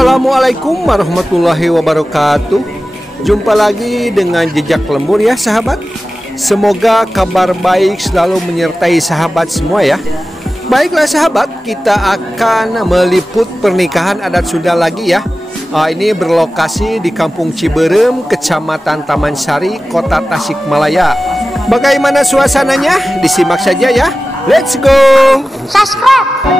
Assalamualaikum warahmatullahi wabarakatuh. Jumpa lagi dengan Jejak Lembur ya sahabat. Semoga kabar baik selalu menyertai sahabat semua ya. Baiklah sahabat, kita akan meliput pernikahan adat Sunda lagi ya. Ini berlokasi di Kampung Ciberem, Kecamatan Taman Sari, Kota Tasikmalaya. Bagaimana suasananya? Disimak saja ya. Let's go. Subscribe.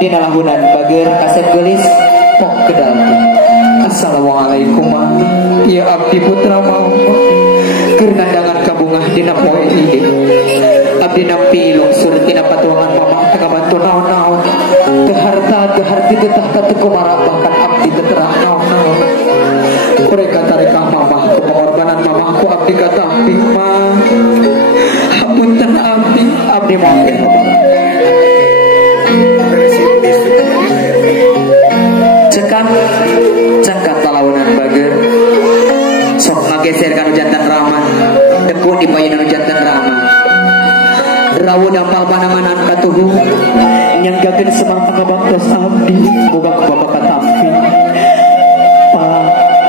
Dinalahunan bager kasep gelis pok kedal. Assalamualaikum ya abdi putra mau kerendangan kabungah dina poe ini abdi nampi lungsur tina patuangan mama tengah bantu naon-naon ke harta ke harti getah tatu kumara bahkan abdi teterang naon-naon kureka tarekah mama ke pengorbanan mamaku abdi kata abdi mah hapunten abdi mau cangkat talaunan bager sok ngageser kanu jantan rama dekun di payunan jantan rama rawu dampal pananganan katuhu nyanggakeun semar pangabaktos abdi boga bapak katampi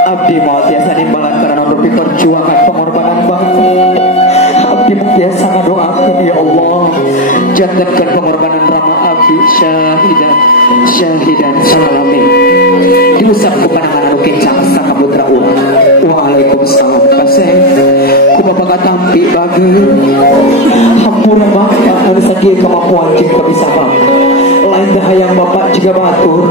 abdi moal tiasa nimbalan karena berpitor juangan pengorbanan bangsa abdi tiasa ngadoakeun ya Allah jantankeun pengorbanan rama abdi syahidan salamin diusap ku panangan anu kencang saka putra urang. Waalaikumsalam kasih ku bapak katampi bager hampura bapak anu sakieu kemampuan jeung bisa bang lain hayang bapak juga batur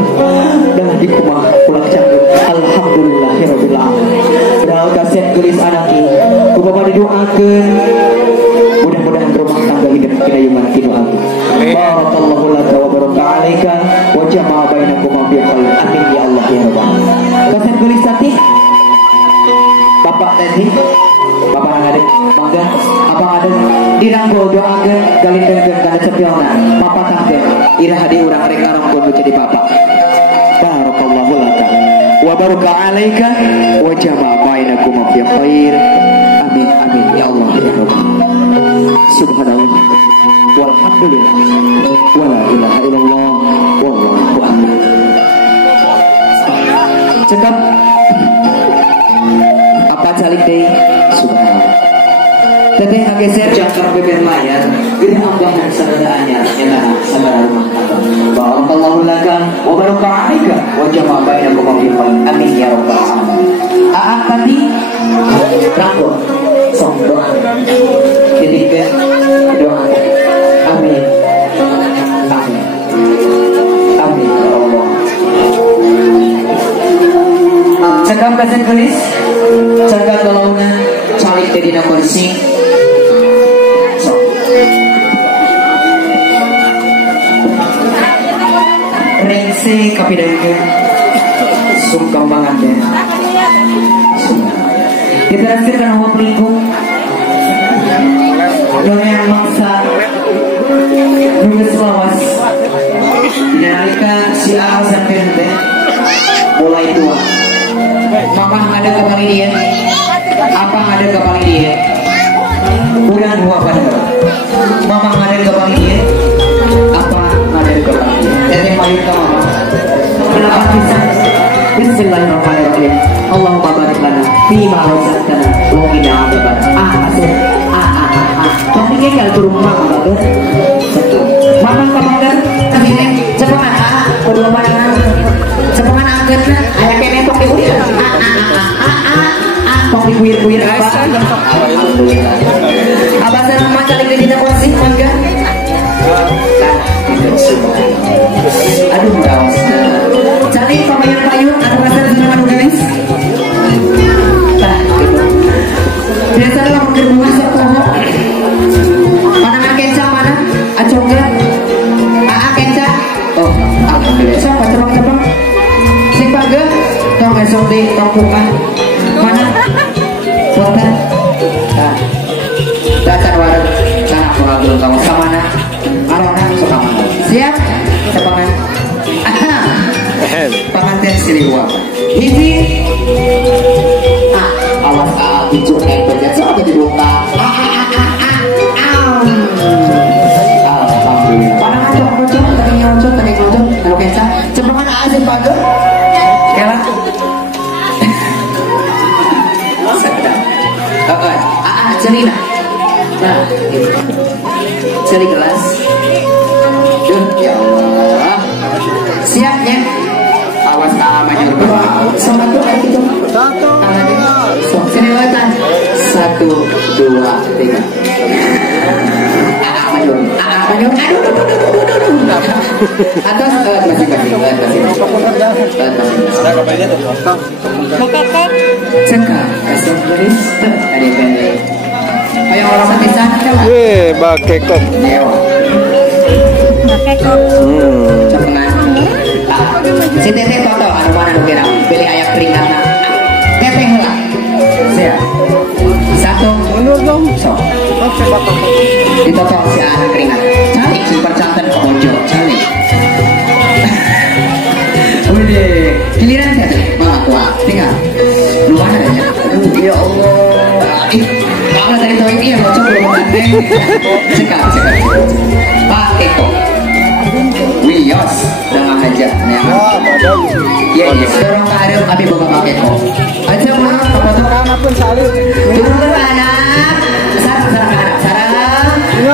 dan di kumah ulah canggut alhamdulillahirabbil alamin dal kasih gelis anak ieu ku bapak didoakeun mudah-mudahan rumah tangga hidup kinayungan kinu amin barakallahu laka wa baraka alaika wa jama'a bainakum bil khair amin ya Allah ya rabbal kasih gelis tadi bapak tadi bapak ngadik Dirangkul doakeun galintengkeun kana cepiona papatahkeun ira hadi urang rek ngarongkeun jadi bapak. Barakallahu laka wa baraka alaika wa jama'a bainakum fi khair. Amin amin ya Allah ya Rabb. Subhanallah walhamdulillah wala ilaha illallah wallahu akbar. Cekap apa calik deui subhanallah. Teteh ngageser jangkar beber mayat gede ambahan sadadaannya enak sabar rumah tangga. Barakallahu laka wa baraka alaika wa jama'a bainakum fi khair. Amin ya rabbal alamin. Aak tadi rangkul sok doa. Ketika doa. Amin. Amin. Amin ya Allah. Cekam kaset gelis. Cekam tolongan calik tadi na kursi. Ringse kapidangkeun sungkem banget ya. Kita rasir kana hawa pelingkung yang maksa nulis lawas dinalika si alasan teh mulai tua mamah ada ke paling dia apa ada ke paling dia udah dua pada mamah ada ke paling dia apa ada ke paling dia jadi paling ke mama kenapa bisa Bismillahirrahmanirrahim. Allahumma barik lana fima razaqtana wa qina adzabannar. Asal Kami kekal turun mama bagus. Mama kabar kasih cepat kedua pandangan cepat angkat ayah kene tok dibuir tok dibuir apa alhamdulillah abah sareng macalik di dina kursi mangga aduh gaos cari payun-payun ada rasa senang nulis biasa lah mungkin masuk komo pandangan kenca mana acongga kenca oh alhamdulillah siapa cepang si paga tong esok di tong buka mana foto datar warung sana pengagul kamu samana arona sukamana siap cepangan pengantin siliwa hiji awas hijau embernya coba dibuka alhamdulillah pandangan cocok tadi nyocok kalau kenca cepangan asik pagar kela cerina nah ceri gelas duh ya Allah siapnya awas namanya sama tuh kayak gitu sok sini latan 1 2 3 maju atas masing-masing cekak kasih beris ada beli ayo orang sampisan bakekok cepengan si teteh toto anu mana nu kira beli ayak keringat na teteh heula siap 1 mundur dong sok ditoto si anak keringat cari simpan santan ke pojok cari Wih, giliran saya malah tua tinggal luar aja aduh ya Allah kalau dari tuh ini yang bocor belum ada cekak Pak Eko Wios dengan aja nih ya sekarang ada kami bawa Pak Eko aja mah apa tuh kamu pun salut turun ke anak sarang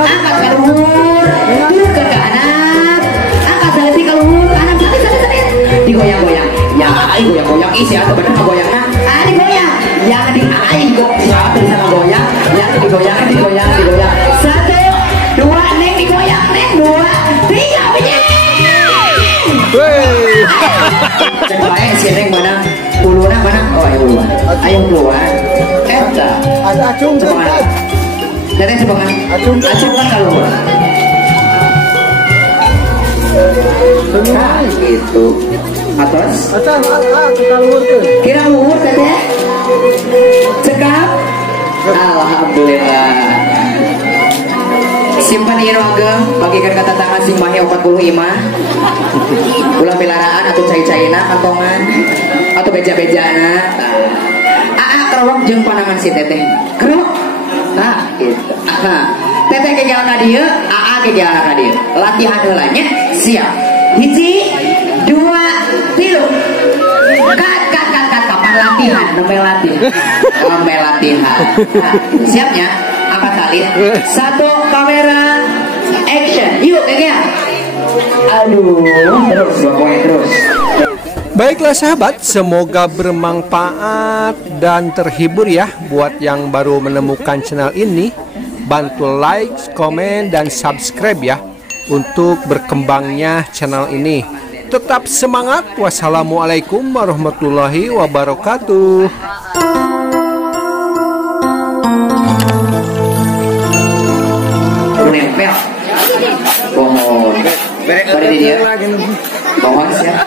angkat ke luhur turun ke anak angkat salati ke luhur anak salati digoyang-goyang ya goyang-goyang isi atau bener goyangnya digoyang yang digoyang bisa goyang yang digoyang 1 2 neng digoyang neng 2 3 bunyi cek si neng mana uluran mana oh ayo uluran ayo uluran eta ada acung semangat teteh semangat acung kan kalau nah gitu atas kita luhur tuh kira luhur teteh cekap alhamdulillah simpan ieu ageng bagikan kata tangan sing mahe 45 ulah belaraan atau cai-caina kantongan atau beja-bejana kerowok jeung pandangan si teteh kerowok nah gitu teteh ke jalan ka dieu ke jalan ka dieu latihan heula nya siap 1 2 3 kapan latihan namanya latihan siapnya angkat salin 1 kamera action yuk ya aduh terus pokoknya terus. Baiklah sahabat, semoga bermanfaat dan terhibur ya buat yang baru menemukan channel ini. Bantu like, komen, dan subscribe ya untuk berkembangnya channel ini. Tetap semangat. Wassalamualaikum warahmatullahi wabarakatuh. Nempel. Pohon. Pohon siap.